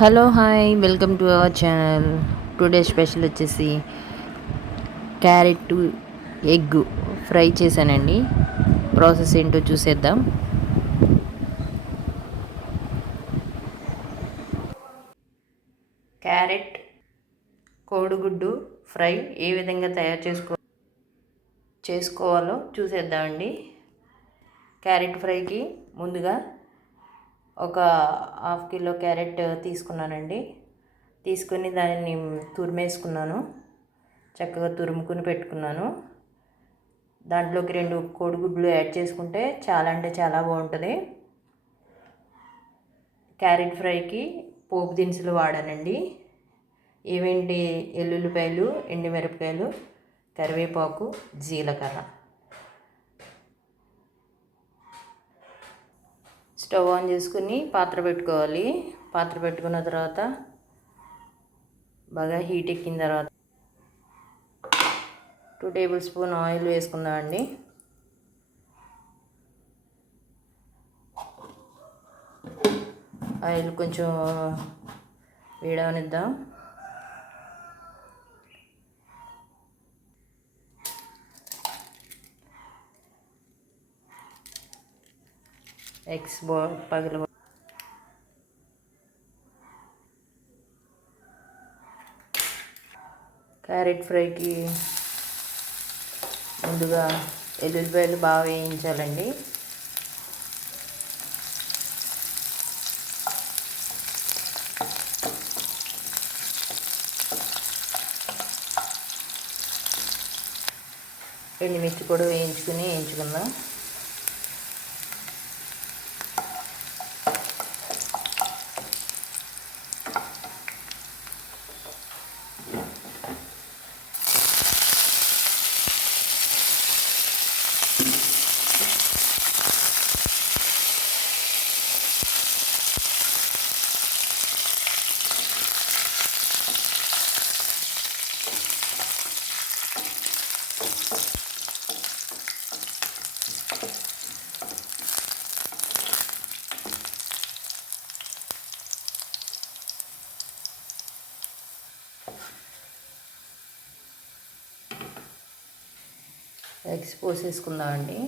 Hello hi welcome to our channel. Today special వచ్చేసి carrot egg fry చేశానండి. Process ఏంటో చూసేద్దాం. క్యారెట్ కోడిగుడ్డు ఫ్రై ఏ విధంగా తయారు చేసుకో చేసుకోవాలో చూసేద్దామండి. క్యారెట్ ఫ్రైకి ముందుగా ఒక హాఫ్ కిలో క్యారెట్ తీసుకున్నానండి. తీసుకుని దానిని తురిమేసుకున్నాను. చక్కగా తురుముకుని పెట్టుకున్నాను. దాంట్లోకి రెండు కోడిగుడ్లు యాడ్ చేసుకుంటే చాలా అంటే చాలా బాగుంటుంది. క్యారెట్ ఫ్రైకి పోపు దినుసులు వాడానండి. ఏవేంటి ఎల్లుల్లిపాయలు ఎండిమిరపకాయలు కరివేపాకు జీలకర్ర. స్టవ్ ఆన్ చేసుకుని పాత్ర పెట్టుకోవాలి. పాత్ర పెట్టుకున్న తర్వాత బాగా హీట్ ఎక్కిన తర్వాత టూ టేబుల్ స్పూన్ ఆయిల్ వేసుకుందామండి ఆయిల్ కొంచెం వేడవనిద్దాం. ఎగ్స్ బో పగిలి క్యారెట్ ఫ్రైకి ముందుగా ఎల్లుల్లిపాయలు బాగా వేయించాలండి. ఎండుమిర్చి కూడా వేయించుకుని వేయించుకుందాం. ఎగ్స్ పోసేసుకుందామండి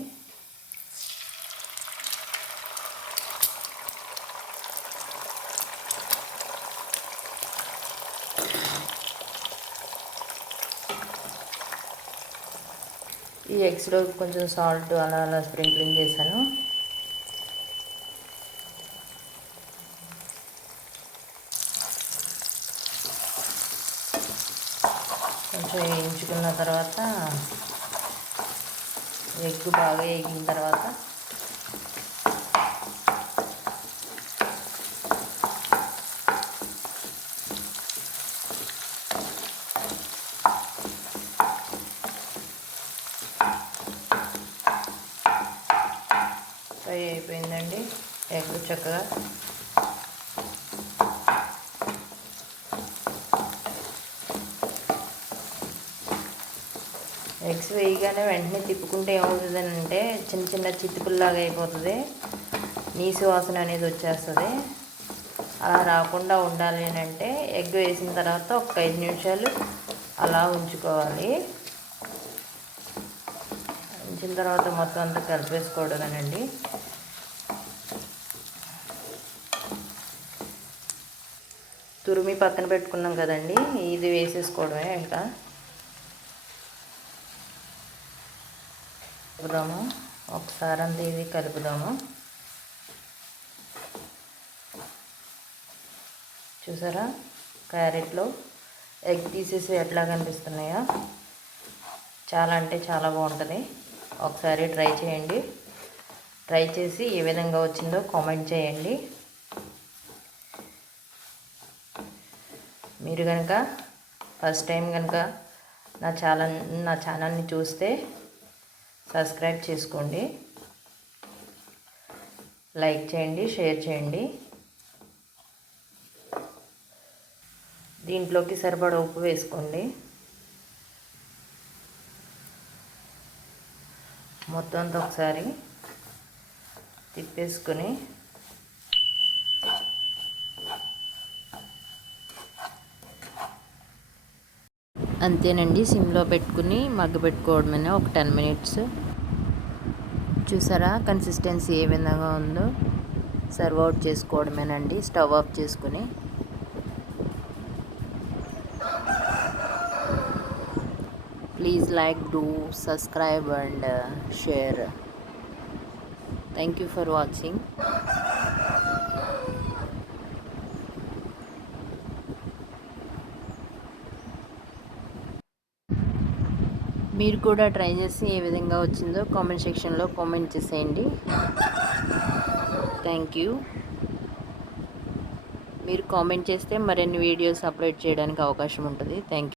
ఈ ఎగ్స్లో కొంచెం సాల్ట్ అలా అలా స్ప్రింక్లింగ్ చేశాను. వేయించుకున్న తర్వాత ఎగ్ బాగా వేగిన తర్వాత ఫ్రై అయిపోయిందండి. ఎగ్ చక్కగా ఎగ్స్ వేయగానే వెంటనే తిప్పుకుంటే ఏమవుతుంది అంటే చిన్న చిన్న చిత్తుపుల్లాగా అయిపోతుంది. నీసు వాసన అనేది వచ్చేస్తుంది. అలా రాకుండా ఉండాలి అని అంటే ఎగ్ వేసిన తర్వాత ఒక ఐదు నిమిషాలు అలా ఉంచుకోవాలి. ఉంచిన తర్వాత మొత్తం అంతా కలిపేసుకోవడమేనండి. తురిమి పక్కన పెట్టుకున్నాం కదండి ఇది వేసేసుకోవడమే ఇంకా. కలుపుదాము. ఒకసారి అంతా ఇది కలుపుదాము. చూసారా? క్యారెట్లో ఎగ్ పీసెస్ ఎట్లా కనిపిస్తున్నాయో? చాలా అంటే చాలా బాగుంటుంది. ఒకసారి ట్రై చేయండి. ట్రై చేసి ఏ విధంగా వచ్చిందో కామెంట్ చేయండి. మీరు కనుక ఫస్ట్ టైం కనుక నా ఛానల్ నా ఛానల్ని చూస్తే సబ్స్క్రైబ్ చేసుకోండి. లైక్ చేయండి షేర్ చేయండి. దీంట్లోకి సరిపడా ఉప్పు వేసుకోండి. మొత్తం ఒకసారి తిప్పేసుకొని అంతేనండి సిమ్లో పెట్టుకుని మగ్గ పెట్టుకోవడమే ఒక టెన్ మినిట్స్. చూసారా? కన్సిస్టెన్సీ ఏ విధంగా ఉందో. సర్వ్ అవుట్ చేసుకోవడమేనండి స్టవ్ ఆఫ్ చేసుకుని. Please like do subscribe and share. Thank you for watching. మీరు కూడా ట్రై చేసి ఏ విధంగా వచ్చిందో కామెంట్ సెక్షన్లో కామెంట్ చేసేయండి. థ్యాంక్ యూ మీరు కామెంట్ చేస్తే మరిన్ని వీడియోస్ అప్లోడ్ చేయడానికి అవకాశం ఉంటుంది. Thank you